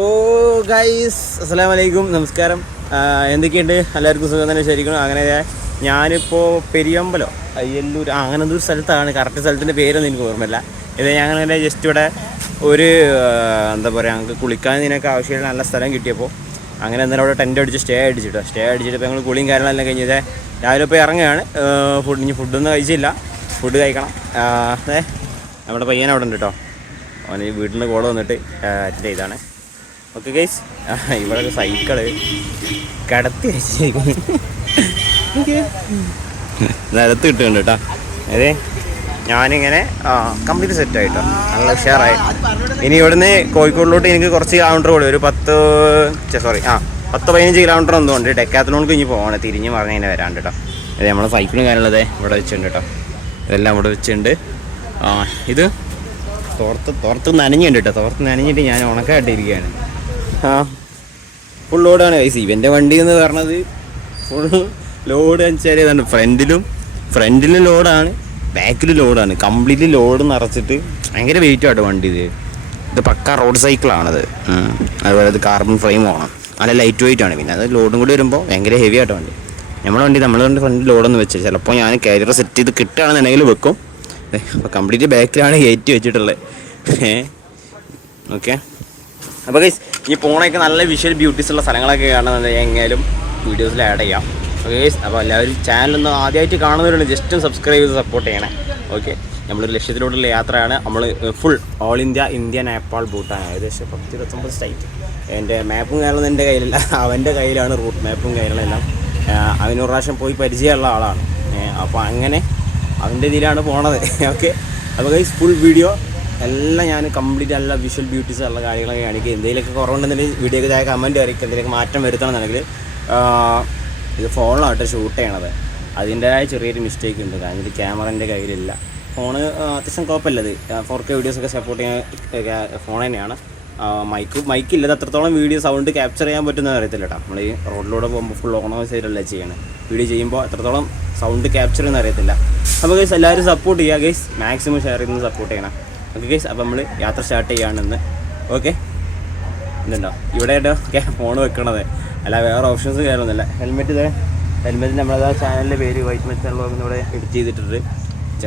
ഓ guys അസ്സലാമു അലൈക്കും നമസ്കാരം എന്തൊക്കെയുണ്ട്? എല്ലാവർക്കും സുഖം തന്നെ ശരിക്കും അങ്ങനെ ഞാനിപ്പോൾ പെരിയമ്പലോ അയ്യല്ലൂർ അങ്ങനെ എന്തൊരു സ്ഥലത്താണ്. കറക്റ്റ് സ്ഥലത്തിന്റെ പേരൊന്നും എനിക്ക് ഓർമ്മയില്ല. ഇത് അങ്ങനെ ജസ്റ്റ് ഇവിടെ ഒരു എന്താ പറയുക ഞങ്ങൾക്ക് കുളിക്കാൻ ഇതിനൊക്കെ ആവശ്യമുള്ള നല്ല സ്ഥലം കിട്ടിയപ്പോൾ അങ്ങനെ എന്തായാലും അവിടെ ടെന്റ് അടിച്ച് സ്റ്റേ അടിച്ചിട്ടോ. സ്റ്റേ അടിച്ചിട്ട് ഇപ്പോൾ ഞങ്ങൾ കുളിയും കാര്യങ്ങളെല്ലാം കഴിഞ്ഞത് രാവിലെ ഇപ്പോൾ ഇറങ്ങുകയാണ്. ഫുഡ് ഇനി ഫുഡൊന്നും കഴിച്ചില്ല. ഫുഡ് കഴിക്കണം. നമ്മുടെ പയ്യൻ അവിടെ ഉണ്ട് കേട്ടോ അവന് ഈ വീട്ടിന്റെ കോൾ വന്നിട്ട് അറ്റൻഡ് ചെയ്താണ് ഓക്കെ ഗൈസ് ഇവിടെ ഒരു സൈക്കിൾ കടത്തി വെച്ചേക്കുന്നു നിലത്ത് കിട്ടുന്നുണ്ട് കേട്ടോ. അതെ ഞാനിങ്ങനെ കംപ്ലീറ്റ് സെറ്റ് ആയിട്ടോ. നല്ല ഉഷാറായി. ഇനി ഇവിടുന്ന് കോഴിക്കോടിലോട്ട് എനിക്ക് കുറച്ച് കിലോമീറ്റർ കൂടി ഒരു പത്ത് സോറി ആ പത്ത് പതിനഞ്ച് കിലോമീറ്റർ എന്തോ ഉണ്ട്. ഡെക്കാത്തിലോട്ട് ഇനി പോകണം തിരിഞ്ഞ് പറഞ്ഞ് ഇങ്ങനെ വരാണ്ട് കേട്ടോ. അതെ നമ്മളെ സൈക്കിളും കാര്യമുള്ളത് ഇവിടെ വെച്ചിട്ടുണ്ട് കേട്ടോ. ഇതെല്ലാം ഇവിടെ വെച്ചിട്ടുണ്ട്. ആ ഇത് തോർത്ത് തോർത്ത് നനഞ്ഞുണ്ട് കേട്ടോ. തോർത്ത് നനഞ്ഞിട്ട് ഞാൻ ഉണക്കായിട്ടിരിക്കുകയാണ്. ഫുൾ ലോഡാണ് ഗൈസ് ഇവന്റെ വണ്ടി എന്ന് പറഞ്ഞത് ഫുൾ ലോഡ് വെച്ചാൽ ഫ്രണ്ടിലും ഫ്രണ്ടിലും ലോഡാണ് ബാക്കിൽ ലോഡാണ് കംപ്ലീറ്റ് ലോഡ് നിറച്ചിട്ട് ഭയങ്കര വെയിറ്റ് ആട്ടോ വണ്ടി ഇത്. ഇത് പക്ക റോഡ് സൈക്കിളാണത്. അതുപോലെ ഇത് കാർബൺ ഫ്രെയിം ആണ് നല്ല ലൈറ്റ് വെയിറ്റ് ആണ്. പിന്നെ അത് ലോഡും കൂടി വരുമ്പോൾ ഭയങ്കര ഹെവി ആട്ടോ വണ്ടി. നമ്മുടെ വണ്ടി നമ്മൾ വണ്ടി ഫ്രണ്ട് ലോഡൊന്നും വെച്ചാൽ ചിലപ്പോൾ ഞാൻ കാരിയർ സെറ്റ് ചെയ്ത് കിട്ടുകയാണെന്നുണ്ടെങ്കിൽ വെക്കും. അപ്പോൾ കംപ്ലീറ്റ് ബാക്കിലാണ് കയറ്റി വെച്ചിട്ടുള്ളത്. ഓക്കെ അപ്പോൾ ഗൈസ് ഈ പോണൊക്കെ നല്ല വിഷ്വൽ ബ്യൂട്ടീസ് ഉള്ള സ്ഥലങ്ങളൊക്കെ കാണുന്നുണ്ടെങ്കിൽ എങ്ങനെയും വീഡിയോസിൽ ആഡ് ചെയ്യാം. ഓക്കെ ഗൈസ് അപ്പോൾ എല്ലാവരും ചാനലൊന്ന് ആദ്യമായിട്ട് കാണുന്നവരുണ്ട് ജസ്റ്റ് സബ്സ്ക്രൈബ് ചെയ്ത് സപ്പോർട്ട് ചെയ്യണേ. ഓക്കെ നമ്മളൊരു ലക്ഷ്യത്തിലോട്ടുള്ള യാത്രയാണ്. നമ്മൾ full all India India Nepal Bhutan ഏകദേശം പത്ത് ഇരുപത്തൊമ്പത് സ്റ്റേറ്റ് എന്റെ മാപ്പും കാര്യങ്ങളും എന്റെ കയ്യിലല്ല. അവന്റെ കയ്യിലാണ് റൂട്ട് മാപ്പും കാര്യങ്ങളെല്ലാം അവനൊരു പ്രാവശ്യം പോയി പരിചയമുള്ള ആളാണ്. അപ്പോൾ അങ്ങനെ അവന്റെ ഇതിലാണ് പോണത്. ഓക്കെ അപ്പോൾ ഗൈസ് ഫുൾ വീഡിയോ എല്ലാം ഞാൻ കംപ്ലീറ്റ് എല്ലാ വിഷ്വൽ ബ്യൂട്ടീസ് ഉള്ള കാര്യങ്ങളൊക്കെ കാണിക്കുക എന്തെങ്കിലുമൊക്കെ കുറവുണ്ടെന്നുണ്ടെങ്കിൽ വീഡിയോക്ക് താഴെ കമന്റ് അറിയിക്കുക എന്തെങ്കിലും മാറ്റം വരുത്തണമെന്നുണ്ടെങ്കിൽ ഇത് ഫോണിലാട്ട് ഷൂട്ട് ചെയ്യണത്. അതിന്റെതായ ചെറിയൊരു മിസ്റ്റേക്ക് ഉണ്ട്. കാരണം ഇത് ക്യാമറന്റെ കയ്യിലില്ല. ഫോണ് അത്യാവശ്യം കുഴപ്പമില്ല അത് ഫോർ കെ വീഡിയോസൊക്കെ സപ്പോർട്ട് ചെയ്യാൻ ഫോൺ തന്നെയാണ്. മൈക്ക് മൈക്കില്ലത് അത്രത്തോളം വീഡിയോ സൗണ്ട് ക്യാപ്ചർ ചെയ്യാൻ പറ്റുന്ന അറിയത്തില്ല കേട്ടോ നമ്മൾ ഈ റോഡിലൂടെ പോകുമ്പോൾ ഫുൾ ഓണോ സൈഡല്ലേ ചെയ്യണേ. വീഡിയോ ചെയ്യുമ്പോൾ അത്രത്തോളം സൗണ്ട് ക്യാപ്ചർ ചെയ്യുന്ന അറിയത്തില്ല. അപ്പോൾ ഗൈസ് എല്ലാവരും സപ്പോർട്ട് ചെയ്യുക ഗൈസ് മാക്സിമം ഷെയർ ചെയ്യുന്നത് സപ്പോർട്ട് ചെയ്യണം. ഓക്കെ ഗൈസ് അപ്പോൾ നമ്മൾ യാത്ര സ്റ്റാർട്ട് ചെയ്യാണെന്ന്. ഓക്കെ ഇതുണ്ടോ? ഇവിടെ ഓക്കെ ഫോൺ വെക്കണത്. അല്ല വേറെ ഓപ്ഷൻസ് കയറുന്നില്ല ഹെൽമെറ്റ് ഇതേ. ഹെൽമെറ്റ് നമ്മളതാ ചാനലിന്റെ പേര് വൈറ്റ് മെറ്റ് വ്ളോഗ് ഇവിടെ എഡിറ്റ് ചെയ്തിട്ടുണ്ട്.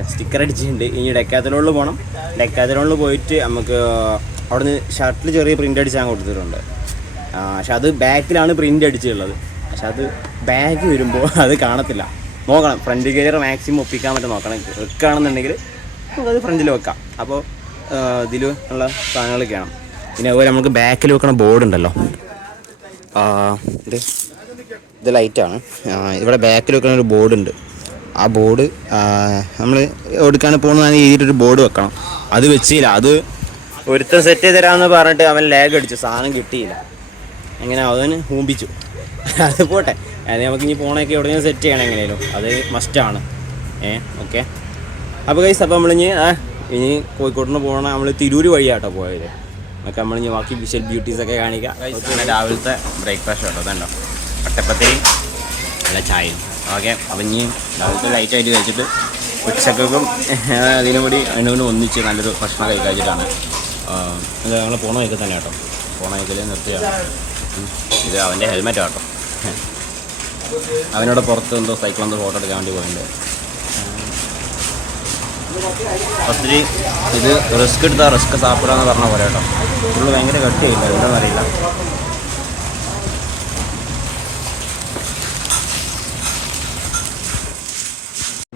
സ്റ്റിക്കർ അടിച്ചിട്ടുണ്ട്. ഇനി ഡെക്കാത്തലോണിൽ പോകണം ഡെക്കാത്തലോണിൽ പോയിട്ട് നമുക്ക് അവിടുന്ന് ഷർട്ടിൽ ചെറിയ പ്രിന്റ് അടിച്ചാൽ കൊടുത്തിട്ടുണ്ട്. ആ, പക്ഷെ അത് ബാക്കിലാണ് പ്രിന്റ് അടിച്ചിട്ടുള്ളത്. പക്ഷെ അത് ബാഗ് വരുമ്പോൾ അത് കാണത്തില്ല. നോക്കണം. ഫ്രണ്ട് ഗിയർ മാക്സിമം ഒപ്പിക്കാൻ പറ്റും. നോക്കണം. വെക്കുകയാണെന്നുണ്ടെങ്കിൽ നമുക്കത് ഫ്രണ്ടിൽ വെക്കാം. അപ്പോൾ ഇതിൽ ഉള്ള സാധനങ്ങളൊക്കെയാണ് പിന്നെ അതുപോലെ നമുക്ക് ബാക്കിൽ വെക്കണ ബോർഡ് ഉണ്ടല്ലോ. ഇത് ഇത് ലൈറ്റാണ് ഇവിടെ ബാക്കിൽ വെക്കണ ഒരു ബോർഡ് ഉണ്ട്. ആ ബോർഡ് നമ്മൾ എടുക്കാൻ പോകുന്ന എഴുതിയിട്ടൊരു ബോർഡ് വെക്കണം. അത് വെച്ചില്ല അത് ഒരുത്തൻ സെറ്റ് ചെയ്ത് തരാമെന്ന് പറഞ്ഞിട്ട് അവൻ ലാഗ് അടിച്ചു സാധനം കിട്ടിയില്ല. അങ്ങനെ അവന് ഹൂമ്പിച്ചു അത് പോട്ടെ. അത് നമുക്ക് ഇനി ഫോണൊക്കെ എവിടെയും സെറ്റ് ചെയ്യണം എങ്ങനെയാലും അത് മസ്റ്റാണ് ഏ ഓക്കെ അപ്പോൾ കൈസ് അപ്പോൾ നമ്മളിഞ്ഞ് ആ ഇനി കോഴിക്കോട്ടിന് പോകണം നമ്മൾ തിരൂര് വഴിയാട്ടോ പോയത്. ഒക്കെ നമ്മളിനി ബാക്കി ബ്യൂട്ടീസ് ഒക്കെ കാണിക്കാം. രാവിലത്തെ ബ്രേക്ക്ഫാസ്റ്റ് കേട്ടോ അതുണ്ടോ പട്ടപ്പത്തിരി നല്ല ചായ ഓക്കെ അപ്പം ഇനി രാവിലത്തെ ലൈറ്റായിട്ട് കഴിച്ചിട്ട് ഉച്ചക്കും അതിനും കൂടി അതിനും കൂടി ഒന്നിച്ച് നല്ലൊരു ഭക്ഷണം കഴിക്കാച്ചിട്ടാണ് ഇത് ഞങ്ങൾ പോണ വഴിക്ക് തന്നെ കേട്ടോ പോണ വഴിക്കൽ നിർത്തിയാണ്. ഇത് അവന്റെ ഹെൽമെറ്റ് കേട്ടോ അവനോട് പുറത്ത് എന്തോ സൈക്കിൾ എന്തോ ഫോട്ടോ എടുക്കാൻ വേണ്ടി പോയിട്ടുണ്ട് ഒത്തിരി ഇത് റിസ്ക് എടുത്താൽ റിസ്ക് സാപ്പിടാന്ന് പറഞ്ഞ പോലെ കേട്ടോ. ഫുള്ള് ഭയങ്കര കട്ടിയായില്ല? എന്താണെന്ന് അറിയില്ല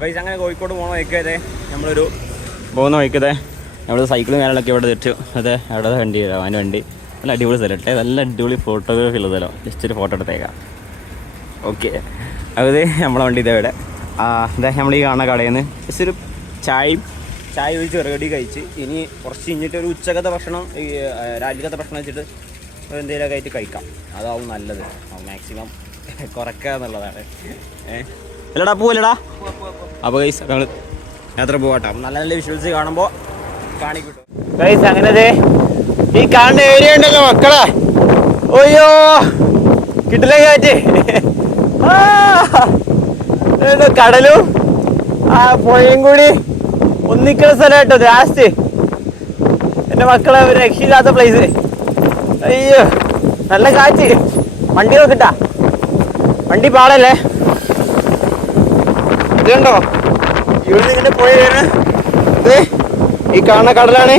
പൈസ അങ്ങനെ കോഴിക്കോട് പോകണ വഴിക്കതേ നമ്മളൊരു പോകുന്ന വഴിക്കതേ നമ്മുടെ സൈക്കിളും കാര്യങ്ങളൊക്കെ ഇവിടെ തെറ്റു അതെ അവിടെ വണ്ടി വരാം അവന്റെ വണ്ടി. നല്ല അടിപൊളി സ്ഥലട്ടെ നല്ല അടിപൊളി ഫോട്ടോഗ്രാഫി ഉള്ള സ്ഥലം. ജസ്റ്റ് ഒരു ഫോട്ടോ എടുത്തേക്കാം. ഓക്കെ അത് നമ്മളെ വണ്ടി ഇതേ ഇവിടെ. അതെ നമ്മൾ ഈ കാണുന്ന കടയിൽ നിന്ന് ജസ്റ്റ് ഒരു ചായയും ചായ ഒഴിച്ച് ചെറുകടി കഴിച്ച്. ഇനി കുറച്ച് കഴിഞ്ഞിട്ട് ഒരു ഉച്ചകത്തെ ഭക്ഷണം ഈ രാവിലത്തെ ഭക്ഷണം വെച്ചിട്ട് എന്തെങ്കിലുമൊക്കെ ആയിട്ട് കഴിക്കാം. അതാവും നല്ലത്. മാക്സിമം കുറയ്ക്കുക എന്നുള്ളതാണ്. അല്ലടാ പോവല്ലടാ അപ്പോൾ ഗൈസ് ഞങ്ങൾ യാത്ര അപ്പം നല്ല നല്ല വിഷ്വൽസ് കാണുമ്പോൾ കാണിക്കൂട്ടോ ഗൈസ് അങ്ങനെ ഈ കാണുന്ന ഏരിയ ഉണ്ടല്ലോ മക്കളെ. ഓയ്യോ കിട്ടില്ല കാറ്റ്? കടലും? ആ പുഴയും കൂടി. ഒന്നിക്കുന്ന സ്ഥലം കേട്ടോ ലാസ്റ്റ്. എന്റെ മക്കളെ രക്ഷയില്ലാത്ത പ്ലേസ് അയ്യോ നല്ല കാറ്റ്. വണ്ടി നോക്കിട്ടാ. വണ്ടി പാടല്ലേ ഇതുണ്ടോ? ഇവിടുന്ന് ഇങ്ങനെ പോയി ദേ, ഈ കാണുന്ന കടലാണ്.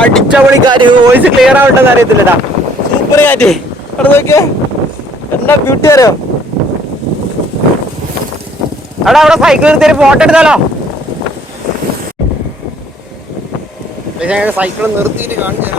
അടിച്ച പൊളി കാറ്റ്. വോയിസ് ക്ലിയർ ആവട്ടെന്ന് അറിയത്തില്ലടാ. സൂപ്പർ കാറ്റ്. അവിടെ നോക്കിയേ. എന്താ ബ്യൂട്ടി അറിയോ? അവിടെ അവിടെ സൈക്കിൾ എടുത്തിട്ട് ഫോട്ടോ എടുത്താലോ? സൈക്കിൾ നിർത്തിയിട്ട് കാണിച്ചു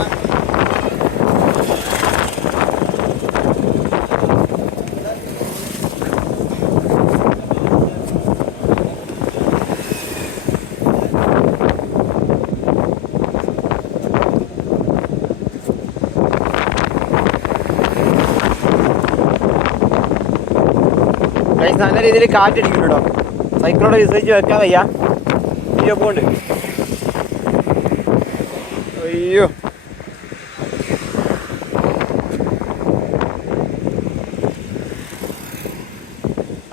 Guys, നല്ല രീതിയിൽ കാറ്റടിക്കും കേട്ടോ. സൈക്കിളോടെ വിസർജിച്ച് വെക്കാൻ വയ്യ. അയ്യോ പോണ്ട് അയ്യോ.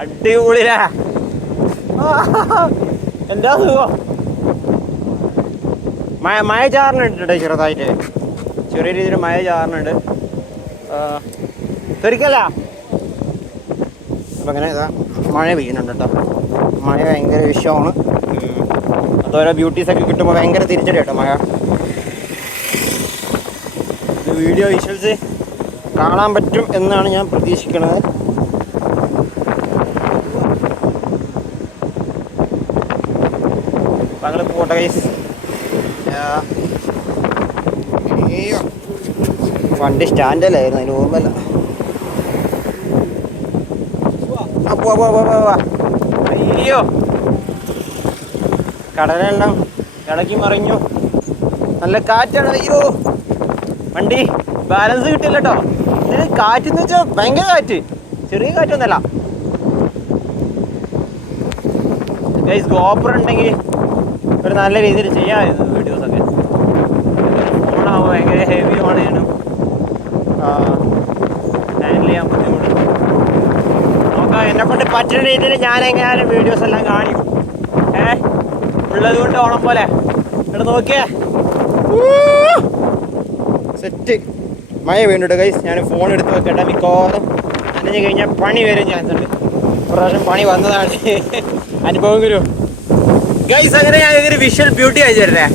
അടിപൊളിയാ എന്താ സുഖം? മഴ മഴ ചാറിനുണ്ട് കേട്ടോ ചെറുതായിട്ട്. ചെറിയ രീതിയിൽ മഴ ചാറിനുണ്ട് തെറിക്കല്ല. അപ്പം അങ്ങനെ മഴ പെയ്യുന്നുണ്ട് കേട്ടോ. മഴ ഭയങ്കര വിഷയമാണ് അതോരോ ബ്യൂട്ടീസ് ഒക്കെ കിട്ടുമ്പോൾ ഭയങ്കര തിരിച്ചടി കേട്ടോ മഴ. വീഡിയോ വിഷ്വൽസ് കാണാൻ പറ്റും എന്നാണ് ഞാൻ പ്രതീക്ഷിക്കുന്നത്. പോട്ടെ ഗൈസ് വണ്ടി സ്റ്റാൻഡല്ലായിരുന്നു അതിന് ഓർമ്മല്ല ആ, പോവാ. അയ്യോ. കടലെല്ലാം ഇളക്കി മറിഞ്ഞു. നല്ല കാറ്റാണ്. അയ്യോ. വണ്ടി ബാലൻസ് കിട്ടില്ല കേട്ടോ ഇതിന് കാറ്റെന്ന് വെച്ചാൽ ഭയങ്കര കാറ്റ്. ചെറിയ കാറ്റൊന്നല്ല. ഗൈസ് ഗോപ്പർ ഉണ്ടെങ്കിൽ ഒരു നല്ല രീതിയിൽ ചെയ്യാമായിരുന്നു വീഡിയോസൊക്കെ ഫോണാകുമ്പോൾ ഭയങ്കര ഹെവിയുമാണ് ഞാനും ഹാൻഡിൽ ചെയ്യാൻ ബുദ്ധിമുട്ട്. എന്നെ കൊണ്ട് പറ്റുന്ന രീതിയിൽ ഞാൻ വീഡിയോസ് എല്ലാം കാണിക്കും. ഏ? ഉള്ളത് കൊണ്ട് ഓണം പോലെ. ഇവിടെ നോക്കിയേ. സെറ്റ് മഴ വീണ്ടും കൈസ് ഞാൻ ഫോൺ എടുത്ത് വെക്കട്ടെ മിക്കവാറും. നനഞ്ഞു കഴിഞ്ഞാൽ പണി വരും ചാൻസ് ഉണ്ട് പ്രാവശ്യം പണി വന്നതാണ്. അനുഭവം വരും ഗൈസ് അങ്ങനെ ഞാൻ ഒരു വിഷ്വൽ ബ്യൂട്ടി അയച്ചു തരട്ടെ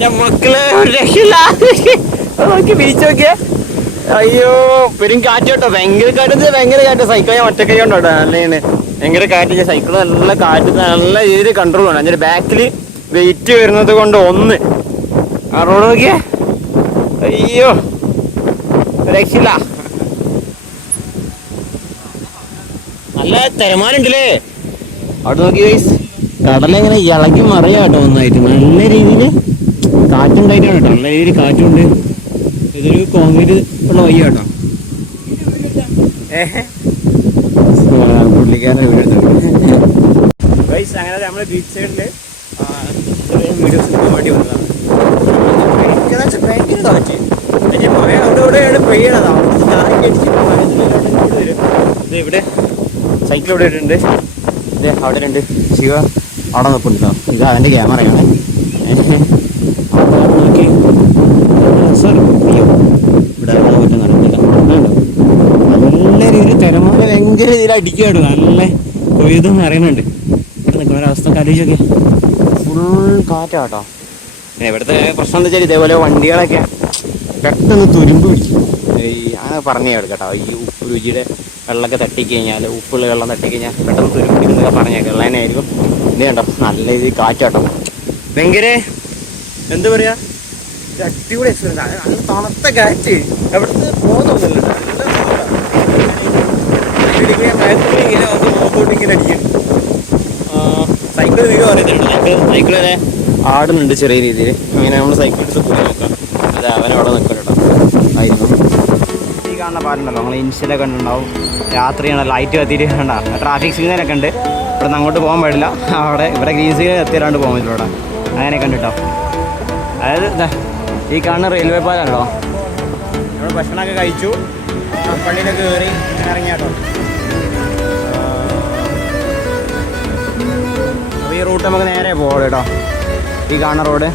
ഞാൻ മക്കളെ ഒരു രക്ഷയില്ല നോക്കി വിരിച്ചു നോക്കിയേ. അയ്യോ പെരും കാറ്റ് കേട്ടോ. ഭയങ്കര കാറ്റ്. ഭയങ്കര കാറ്റ്. സൈക്കിൾ ഞാൻ ഒറ്റ കൈ കൊണ്ടോ നല്ല ഭയങ്കര കാറ്റ്. സൈക്കിൾ നല്ല കാറ്റ്. നല്ല രീതിയിൽ കൺട്രോൾ ആണ് അതിന്റെ ബാക്കിൽ വെയിറ്റ് വരുന്നത് കൊണ്ട് ഒന്ന്. ആ റോഡ് നോക്കിയേ. അയ്യോ. രക്ഷയില്ല നല്ല തിരമാനുണ്ടല്ലേ അവിടെ നോക്കി ഗൈസ് കടലെങ്ങനെ ഇളകി മറിയാട്ടോ ഒന്നായിട്ട് നല്ല രീതിയിൽ കാറ്റുണ്ടായിട്ടാണ് കേട്ടോ. നല്ല രീതിയിൽ കാറ്റുണ്ട്. ഇതൊരു കോൺക്രീറ്റ് ഉള്ള വഴി കേട്ടോ. പുള്ളിക്കാരനെ ഗൈസ് അങ്ങനെ നമ്മൾ ബീച്ച് സൈഡിൽ ചെറിയ വീഡിയോസ് എടുക്കാൻ വേണ്ടി വന്നതാണ്. ഭയങ്കര കാറ്റ് ഞാൻ പെയ്യണത് അവിടെ ഇവിടെ സൈക്കിൾ ഇവിടെ ഇട്ടുണ്ട് ഇത് അവിടെ ഉണ്ട് ശിവ അവിടെ നിൽക്കുന്നുണ്ടോ ഇത് അതിന്റെ ക്യാമറയാണ് അയ്യോ ഇവിടെ പറ്റുന്ന അറിയത്തില്ല കണ്ടോ? നല്ല രീതിയിൽ തിരമാല ഭയങ്കര രീതിയിൽ അടിക്കുകയാണ്. നല്ല കൊയ്തെന്ന് അറിയുന്നുണ്ട് ഇവിടെ നിൽക്കുന്ന ഒരവസ്ഥ കലിച്ചൊക്കെ ഫുൾ കാറ്റാട്ടോ. ഇവിടുത്തെ പ്രശ്നം എന്താ വെച്ചാൽ ഇതേപോലെ വണ്ടികളൊക്കെ പെട്ടെന്ന് തുരുമ്പ് പിടിക്കും. ഈ അങ്ങനെ പറഞ്ഞു കേട്ടോ. ഈ ഉപ്പ് രുചിയുടെ വെള്ളമൊക്കെ തട്ടിക്കഴിഞ്ഞാൽ ഉപ്പുള്ള വെള്ളം തട്ടിക്കഴിഞ്ഞാൽ പെട്ടെന്ന് തുരുമ്പ് പിടിക്കുന്നൊക്കെ പറഞ്ഞേക്കാം ഉള്ളതിനായിരിക്കും ഇത് കണ്ടോ? നല്ല രീതിയിൽ കാറ്റാട്ടോ. ഭയങ്കര എന്താ പറയാ അടിപൊളി എക്സ്പീരിയൻസ് നല്ല തണുത്ത കാറ്റ്. എവിടുന്ന് പോകുന്നൊന്നുമില്ല. ഇങ്ങനെ ഇങ്ങനെ സൈക്കിൾ ആടുന്നുണ്ട് ചെറിയ രീതിയിൽ. ഇങ്ങനെ നമ്മൾ സൈക്കിൾ എടുത്ത് നോക്കാം. അതെ അവൻ അവിടെ നിൽക്കട്ടോ ഈ കാണുന്ന പാലുണ്ടല്ലോ നമ്മൾ ഇൻസ്റ്റയിലൊക്കെ ഉണ്ടാവും രാത്രിയാണ് ലൈറ്റ് കത്തിയിട്ട് കണ്ട. ട്രാഫിക് സിഗ്നലൊക്കെ ഉണ്ട്. ഇവിടെ അങ്ങോട്ട് പോകാൻ പാടില്ല. അവിടെ ഇവിടെ ഗ്രീൻ സിഗ്നൽ എത്തിയാണ്ട് പോകാൻ പറ്റില്ല ഇവിടെ. അങ്ങനെ കണ്ടിട്ടോ. അതായത് ഈ കാണുന്ന റെയിൽവേ പാലാണല്ലോ നമ്മൾ ഭക്ഷണമൊക്കെ കഴിച്ചു. പള്ളിയിലൊക്കെ കയറി ഇറങ്ങിയാട്ടോ. അപ്പോൾ ഈ റൂട്ട് നമുക്ക് നേരെ പോകണം കേട്ടോ. ഈ കാണുന്ന റോഡ്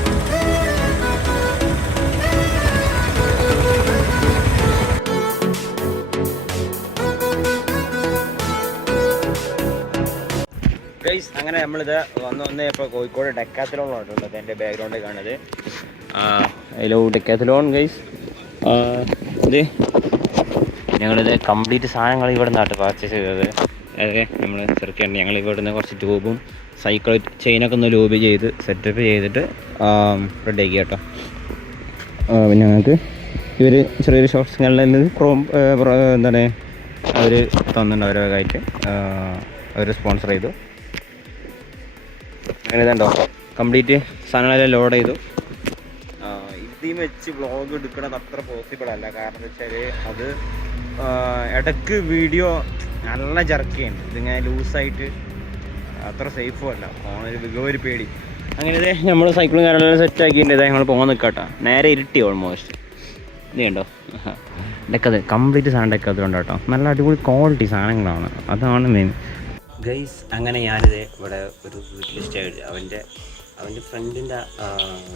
അങ്ങനെ നമ്മളിത് വന്ന് വന്ന് ഇപ്പോൾ കോഴിക്കോട് ഡെക്കാത്തിലോളാണ് കേട്ടോ എന്റെ ബാക്ക്ഗ്രൗണ്ടിൽ കാണുന്നത്. ഞങ്ങളിത് കംപ്ലീറ്റ് സാധനങ്ങൾ ഇവിടെ നിന്നാട്ട് പർച്ചേസ് ചെയ്തത്. അതെ നമ്മൾ ചെറുക്കാണ് ഞങ്ങൾ ഇവിടെ നിന്ന് കുറച്ച് ട്യൂബും സൈക്കിൾ ചെയിനൊക്കെ ഒന്ന് ലൂബ് ചെയ്ത് സെറ്റപ്പ് ചെയ്തിട്ട് റെഡിയാക്കി കേട്ടോ. പിന്നെ ഞങ്ങൾക്ക് ഇവർ ചെറിയൊരു ഷോർട്ട്സുകളിൽ ക്രോം എന്താണ് അവർ തന്നിട്ടുണ്ട് ആയിട്ട് അവർ സ്പോൺസർ ചെയ്തു. അങ്ങനെ ഇതുണ്ടോ കംപ്ലീറ്റ് സാധനങ്ങളെല്ലാം ലോഡ് ചെയ്തു. ഇതിൽ വെച്ച് വ്ളോഗ് എടുക്കണത് അത്ര പോസിബിൾ അല്ല. കാരണം എന്ന് വെച്ചാൽ അത് ഇടയ്ക്ക് ഇടയ്ക്ക് വീഡിയോ നല്ല ജർക്കിയാണ് ഇതിങ്ങനെ ലൂസായിട്ട് അത്ര സേഫും അല്ല. ഫോണിൽ മികവൊരു പേടി. അങ്ങനെ ഇതേ നമ്മൾ സൈക്കിളും കാര്യങ്ങളെല്ലാം സെറ്റ് ആക്കിയിട്ട് ഇതേ ഞങ്ങൾ പോകാൻ നിൽക്കട്ടോ നേരെ ഇരുട്ടി ഓൾമോസ്റ്റ് ഇത് കണ്ടോ? ഡെക്കത് കംപ്ലീറ്റ് സാധനം ഡെക്കത്തുണ്ട് കേട്ടോ. നല്ല അടിപൊളി ക്വാളിറ്റി സാധനങ്ങളാണ്. അതാണ് മെയിൻ ഗൈസ് അങ്ങനെ ഞാനിത് ഇവിടെ ഒരു വീട്ടിൽ സ്റ്റേ അവന്റെ അവന്റെ ഫ്രണ്ടിന്റെ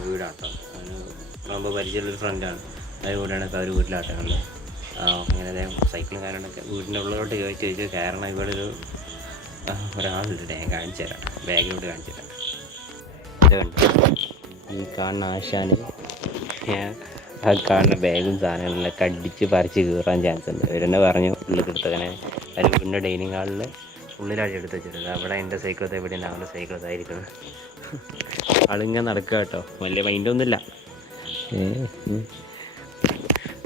വീടാണ് നമ്മൾ പരിചയമുള്ളൊരു ഫ്രണ്ടാണ് അതിന്റെ കൂടെയാണ് ഇപ്പോൾ അവർ വീട്ടിലാട്ടുള്ളത് അങ്ങനെ അദ്ദേഹം സൈക്കിളും കാര്യങ്ങളൊക്കെ വീടിന്റെ ഉള്ളിലോട്ട് ചോദിച്ച് ചോദിച്ചു കാരണം ഇവിടെ ഒരു ഒരാളുണ്ട് ഞാൻ കാണിച്ചു തരാം. ബാഗിലോട്ട് കാണിച്ചു തരാം. ഇതുണ്ട് ഈ കാണുന്ന ആശാന്. ഞാൻ ആ കാണുന്ന ബാഗും സാധനങ്ങളിലൊക്കെ അടിച്ച് പറിച്ച് കീറാൻ ചാൻസ് ഉണ്ട്. ഇവരെന്നെ പറഞ്ഞു ഉള്ളിൽ കിടത്തങ്ങനെ അതിന് വീടിന്റെ ഡൈനിങ് ഹാളിൽ ഉള്ളിലാഴ്ച എടുത്ത് വെച്ചിട്ടുള്ളത് അവിടെ എന്റെ സൈക്കിളത്തെ എവിടെയാണ് അവളുടെ സൈക്കിളത്തായിരിക്കുന്നത് ആളിങ്ങനെ നടക്കുക കേട്ടോ. വലിയ മൈൻഡൊന്നുമില്ല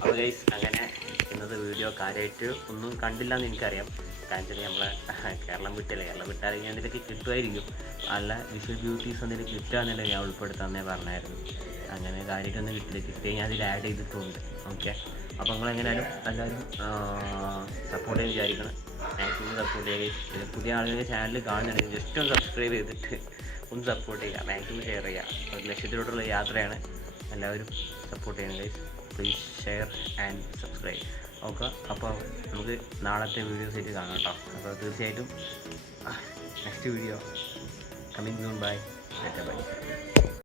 അപ്പോൾ ഗൈസ് അങ്ങനെ ഇന്നത്തെ വീഡിയോ കാര്യമായിട്ട് ഒന്നും കണ്ടില്ല എന്ന് എനിക്കറിയാം കാരണം നമ്മളെ കേരളം വിട്ടല്ലേ? കേരളം വിട്ടാൽ ഞാൻ ഇതിലേക്ക് കിട്ടുമായിരിക്കും. നല്ല വിഷ്വൽ ബ്യൂട്ടീസ് എന്തെങ്കിലും കിട്ടുകയെന്നുണ്ടെങ്കിൽ ഞാൻ ഉൾപ്പെടുത്താമെന്നേ പറഞ്ഞായിരുന്നു. അങ്ങനെ കാര്യമായിട്ടൊന്നും കിട്ടില്ല. കിട്ടിയാൽ ഞാൻ അതിൽ ആഡ് ചെയ്തിട്ടുണ്ട്. ഓക്കെ അപ്പോൾ നിങ്ങൾ എങ്ങനെയാലും എല്ലാവരും സപ്പോർട്ട് ചെയ്യാൻ വിചാരിക്കണം. മാക്സിമം സപ്പോർട്ട് ചെയ്യുക പുതിയ ആളുകളുടെ ചാനൽ കാണുന്നുണ്ടെങ്കിൽ ജസ്റ്റ് ഒന്ന് സബ്സ്ക്രൈബ് ചെയ്തിട്ട് ഒന്ന് സപ്പോർട്ട് ചെയ്യുക. മാക്സിമം ഷെയർ ചെയ്യുക. ഒരു ലക്ഷ്യത്തിലോട്ടുള്ള യാത്രയാണ് എല്ലാവരും സപ്പോർട്ട് ചെയ്യണം guys please share and subscribe okay അപ്പോൾ നമുക്ക് നാളത്തെ വീഡിയോസ് ആയിട്ട് കാണാം കേട്ടോ. അപ്പോൾ തീർച്ചയായിട്ടും next video coming soon bye bye